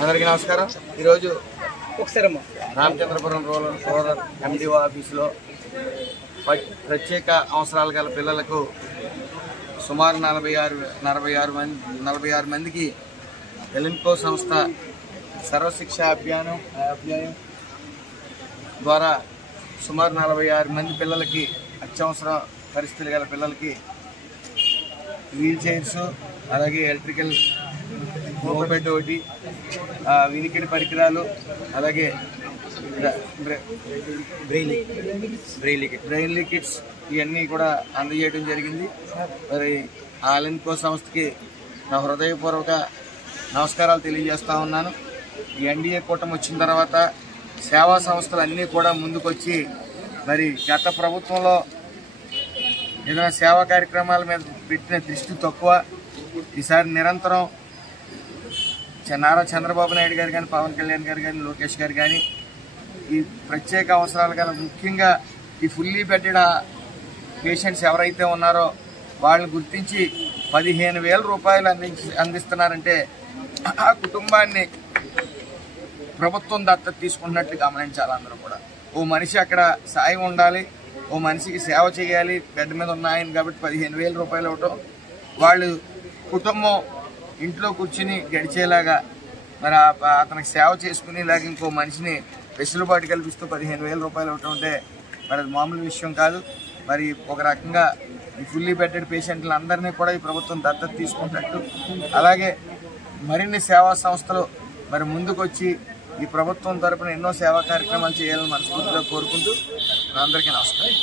అందరికీ నమస్కారం. ఈరోజు రామచంద్రపురం రూరల్ ఎండిఓ ఆఫీసులో ప్రత్యేక అవసరాలు గల పిల్లలకు సుమారు 46 మందికి ఎలిన్కో సంస్థ సర్వశిక్ష అభియానం ద్వారా సుమారు 46 మంది పిల్లలకి అత్యవసర పరిస్థితులు గల పిల్లలకి వీల్ చైర్స్, అలాగే ఎలక్ట్రికల్ మోపెడ్ ఒకటి, వినికిడి పరికరాలు, అలాగే బ్రెయిన్లీ కిట్స్ ఇవన్నీ కూడా అందజేయడం జరిగింది. మరి ఆ ఎలిన్కో సంస్థకి నా హృదయపూర్వక నమస్కారాలు తెలియజేస్తా ఉన్నాను. ఈ ఎన్డీఏ కూటమి వచ్చిన తర్వాత సేవా సంస్థలు అన్నీ కూడా ముందుకొచ్చి మరి గత ప్రభుత్వంలో ఏదైనా సేవా కార్యక్రమాల మీద పెట్టిన దృష్టి తక్కువ. ఈసారి నిరంతరం నారా చంద్రబాబు నాయుడు గారు కానీ, పవన్ కళ్యాణ్ గారు కానీ, లోకేష్ గారు కానీ ఈ ప్రత్యేక అవసరాలు గల ముఖ్యంగా ఈ ఫుల్లీ బెడ్డెడ్ పేషెంట్స్ ఎవరైతే ఉన్నారో వాళ్ళని గుర్తించి 15,000 రూపాయలు అందిస్తున్నారంటే ఆ కుటుంబాన్ని ప్రభుత్వం దత్తత తీసుకున్నట్లు గమనించాలి. అందరూ కూడా ఓ మనిషి అక్కడ సాయం ఉండాలి, ఓ మనిషికి సేవ చేయాలి. బెడ్ మీద ఉన్నాయని కాబట్టి 15,000 రూపాయలు ఇవ్వటం, వాళ్ళు కుటుంబం ఇంట్లో కూర్చుని గడిచేలాగా మరి అతనికి సేవ చేసుకునేలాగా ఇంకో మనిషిని వెసులుబాటు కల్పిస్తూ 15,000 రూపాయలు ఇవ్వటం అంటే మరి అది మామూలు విషయం కాదు. మరి ఒక రకంగా ఈ ఫుల్లీ బెడ్డెడ్ పేషెంట్లు అందరినీ కూడా ఈ ప్రభుత్వం దత్తత తీసుకున్నట్టు, అలాగే మరిన్ని సేవా సంస్థలు మరి ముందుకొచ్చి ఈ ప్రభుత్వం తరపున ఎన్నో సేవా కార్యక్రమాలు చేయాలని మనస్ఫూర్తిగా కోరుకుంటూ అందరికీ నమస్కారం.